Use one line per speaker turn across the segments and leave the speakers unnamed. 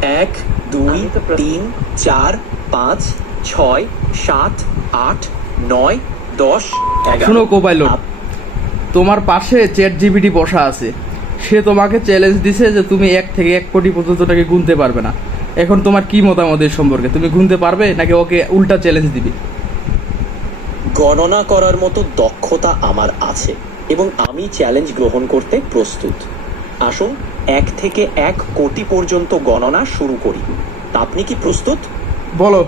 1 2 3 4 5 6 7 8 9 10 11।
শোনো কোপাইলট, তোমার পাশে চ্যাট জিপিটি বসা আছে। সে তোমাকে চ্যালেঞ্জ দিছে যে তুমি 1 থেকে 1 কোটি পর্যন্ত টাকা গুনতে পারবে না। এখন তোমার কি মতামত এই সম্পর্কে? তুমি গুনতে পারবে নাকি ওকে উল্টা চ্যালেঞ্জ দিবে?
গণনা করার মতো দক্ষতা আমার আছে এবং আমি চ্যালেঞ্জ গ্রহণ করতে প্রস্তুত। আসুন 1 থেকে 1 কোটি পর্যন্ত গণনা শুরু করি। আপনি কি প্রস্তুত?
বলো।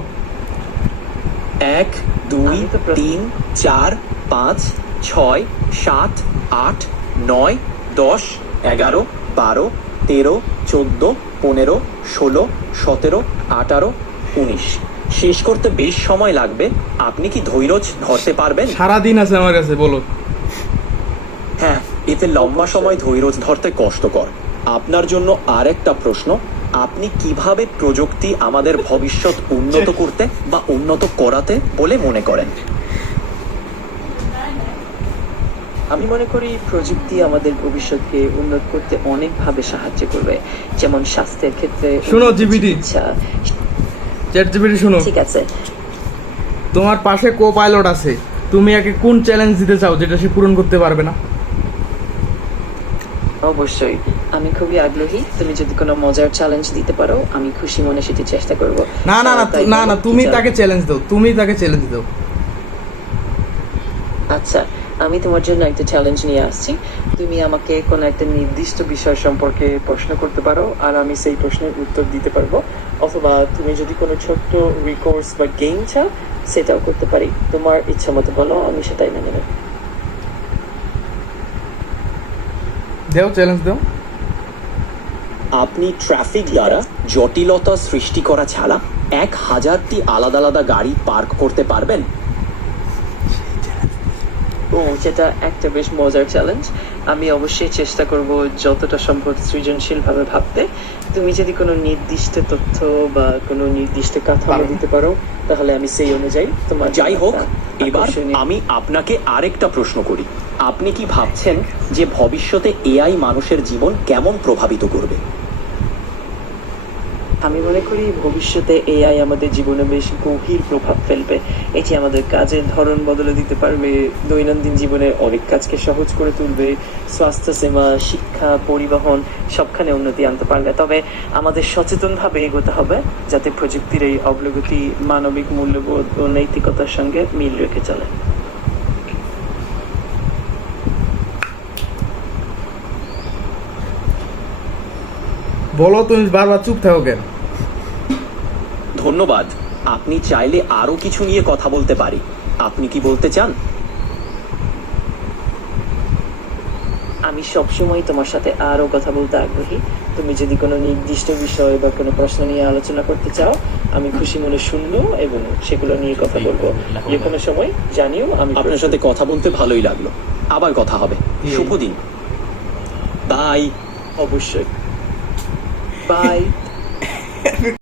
1 2 3 4 5 6 7 8 9 10 11 12 13 14 15 16 17 18 19। শেষ করতে বেশ সময় লাগবে। আপনি কি ধৈর্য ধরতে পারবেন?
সারাদিন আছে আমার কাছে, বলো।
হ্যাঁ, এতে লম্বা সময় ধৈর্য ধরতে কষ্টকর। আপনার জন্য আরেকটা প্রশ্ন, আপনি কিভাবে প্রযুক্তি আমাদের ভবিষ্যৎ উন্নত করতে বা উন্নত করাতে বলে মনে করেন?
আমি মনে করি প্রযুক্তি আমাদের ভবিষ্যৎকে উন্নত করতে অনেকভাবে সাহায্য করবে, যেমন স্বাস্থ্যের ক্ষেত্রে।
শোনো জিপিটি, চ্যাট জিপিটি শোনো।
ঠিক আছে,
তোমার পাশে কো পাইলট আছে, তুমি একে কোন চ্যালেঞ্জ দিতে চাও যেটা সে পূরণ করতে পারবে না?
অবশ্যই আমি খুবই আগ্রহী। তুমি যদি কোনো মজার চ্যালেঞ্জ দিতে পারো, আমি খুশি মনে সেটি চেষ্টা করব।
না না না না না, তুমি তাকে চ্যালেঞ্জ দাও, তুমি তাকে চ্যালেঞ্জ দাও।
আচ্ছা, আমি তোমার জন্য একটা চ্যালেঞ্জ নিয়ে আসছি। তুমি আমাকে কোনো একটা নির্দিষ্ট বিষয় সম্পর্কে প্রশ্ন করতে পারো, আর আমি সেই প্রশ্নের উত্তর দিতে পারবো। অথবা তুমি যদি কোনো ছোট্ট রিকোর্স বা গেম চাও, সেটাও করতে পারি। তোমার ইচ্ছা মতো বলো, আমি সেটাই মেনে নেব।
দাও, চ্যালেঞ্জ দাও।
আপনি ট্রাফিক দ্বারা জটিলতা সৃষ্টি করা ছাড়া 1000টি আলাদা আলাদা গাড়ি পার্ক করতে পারবেন?
ও, যেটা একটা বেশ মজার চ্যালেঞ্জ। আমি অবশ্যই চেষ্টা করব যতটা সম্ভব সৃজনশীলভাবে ভাবতে। তুমি যদি কোনো নির্দিষ্ট তথ্য বা কোনো নির্দিষ্ট কাঠামো দিতে পারো, তাহলে আমি সেই অনুযায়ী তোমার।
যাই হোক, এবার আমি আপনাকে আরেকটা প্রশ্ন করি। আপনি কি ভাবছেন যে ভবিষ্যতে এআই মানুষের জীবন কেমন প্রভাবিত করবে?
আমি মনে করি ভবিষ্যতে এআই আমাদের জীবনে বেশ গভীর প্রভাব ফেলবে। এটি আমাদের কাজের ধরন বদলে দিতে পারবে, দৈনন্দিন জীবনে অনেক কাজকে সহজ করে তুলবে, স্বাস্থ্যসেবা, শিক্ষা, পরিবহন সবখানে উন্নতি আনতে পারবে। তবে আমাদের সচেতনভাবে এগোতে হবে, যাতে প্রযুক্তির এই অগ্রগতি মানবিক মূল্যবোধ ও নৈতিকতার সঙ্গে মিল রেখে চলে।
বলো, তুমি বারবার চুপ থাকো কেন?
ধন্যবাদ। আপনি চাইলে আরো কিছু নিয়ে কথা বলতে পারি। আপনি কি বলতে চান?
আমি সবসময় তোমার সাথে আরো কথা বলতে আগ্রহী। তুমি যদি কোনো নির্দিষ্ট বিষয় বা কোনো প্রশ্ন নিয়ে আলোচনা করতে চাও, আমি খুশি মনে শুনবো এবং সেগুলো নিয়ে কথা বলবো। যে কোনো সময় জানিও। আমি
আপনার সাথে কথা বলতে ভালোই লাগলো। আবার কথা হবে। শুভ দিন। বাই।
অবশ্যই। বাই।